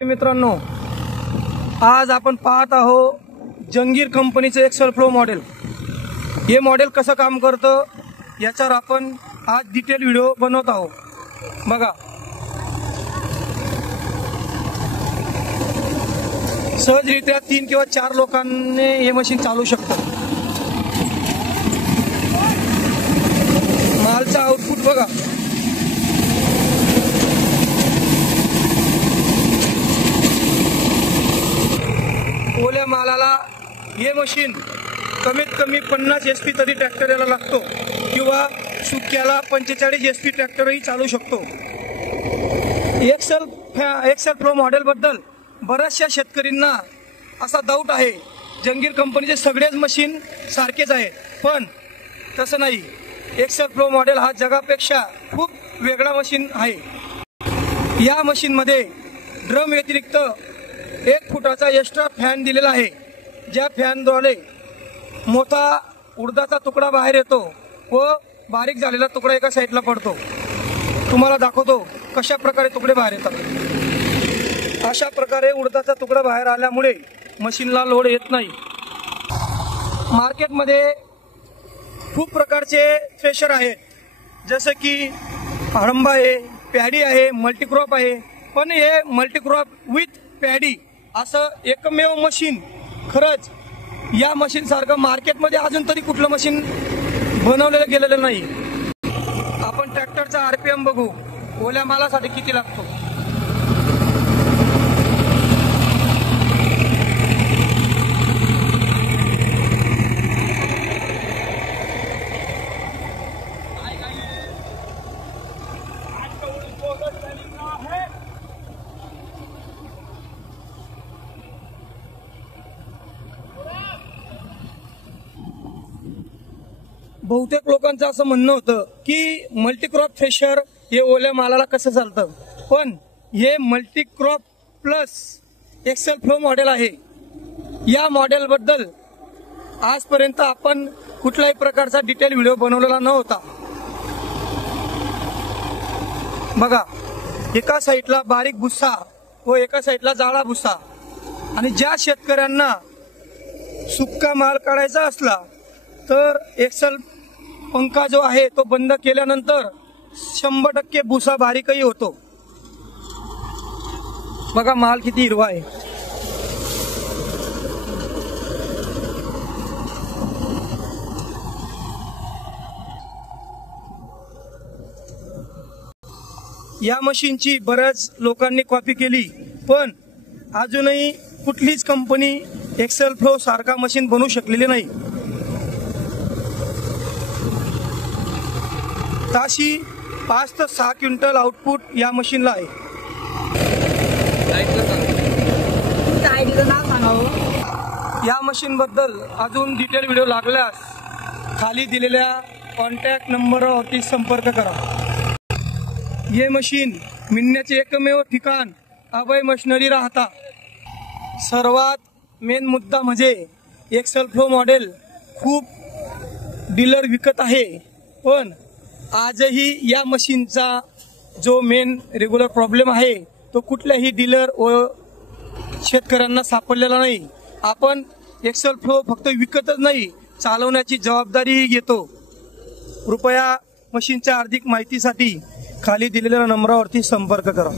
मित्रांनो, आज आपण पाहत आहोत जंगीर कंपनीचे एक्सेल फ्लो मॉडेल। हे मॉडेल कसं काम करतं याच्यावर आपण आज डिटेल व्हिडिओ बनवत आहोत। बघा, सहजरित्या 3 किंवा 4 लोकांनी हे मशीन चालू शकतं। मालचा आउटपुट बघा, ओल्या मालाला हे मशीन कमीत कमी 50 HP तरी ट्रॅक्टर याला लागतो किंवा सुक्याला 45 HP ट्रॅक्टरही चालू शकतो। एक्सेल फ्लो मॉडेल बद्दल बऱ्याचशा शेतकऱ्यांना असा डाऊट आहे, जंगीर कंपनीचे सगळेच मशीन सारखेच आहेत, पण तसं नाही। एक्सेल फ्लो मॉडेल हा जगापेक्षा खूप वेगळा मशीन आहे। या मशीनमध्ये ड्रम व्यतिरिक्त 1 फुटाचा एक्स्ट्रा फॅन दिलेला आहे, ज्या फॅनद्वारे मोठा उडदाचा तुकडा बाहेर येतो व बारीक झालेला तुकडा एका साईडला पडतो। तुम्हाला दाखवतो कशा प्रकारे तुकडे बाहेर येतात। अशा प्रकारे उडदाचा तुकडा बाहेर आल्यामुळे मशीनला लोड येत नाही। मार्केटमध्ये खूप प्रकारचे थ्रेशर आहेत, जसे की हडंबा आहे, पॅडी आहे, मल्टीक्रॉप आहे, पण हे मल्टीक्रॉप विथ पॅडी असं एकमेव मशीन खरंच या मशीन सारखं मार्केटमध्ये अजून तरी कुठलं मशीन बनवलेलं गेलेलं नाही। आपण ट्रॅक्टरचा RPM बघू, ओल्या मालासाठी किती लागतो। बहुतेक लोकांचं असं म्हणणं होतं की मल्टीक्रॉप थ्रेशर हे ओल्या मालाला कसं चालतं, पण हे multicrop plus excel flow model आहे। या मॉडेल बद्दल आजपर्यंत आपण कुठल्याही प्रकारचा डिटेल व्हिडिओ बनवलेला नव्हता। बघा, एका साईडला बारीक भुस्सा व एका साईडला जाडा भुस्सा, आणि ज्या शेतकऱ्यांना सुक्का माल काढायचा असला तर एक्सेल पंखा जो आहे तो बंद केल्यानंतर 100% भुसा बारीकही होतो। बघा माल किती हिरवा आहे। या मशीनची बऱ्याच लोकांनी कॉपी केली, पण अजूनही कुठलीच कंपनी एक्सेल फ्लो सारखा मशीन बनवू शकलेली नाही। ताशी 5 ते 6 क्विंटल आउटपुट या मशीनला आहे। या मशीन बद्दल अजून डिटेल व्हिडिओ लागल्यास खाली दिलेल्या कॉन्टॅक्ट नंबरवरती संपर्क करा। हे मशीन मिळण्याचे एकमेव ठिकाण अभय मशिनरी राहता। सर्वात मेन मुद्दा म्हणजे एक्सेल फ्लो मॉडेल खूप डीलर विकत आहे, पण आजही या मशीनचा जो मेन रेग्युलर प्रॉब्लेम आहे तो कुठल्याही डीलर व शेतकऱ्यांना सापडलेला नाही। आपण एक्सेल फ्लो फक्त विकतच नाही, चालवण्याची जबाबदारीही घेतो। कृपया मशीनच्या अधिक माहितीसाठी खाली दिलेल्या नंबरावरती संपर्क करा।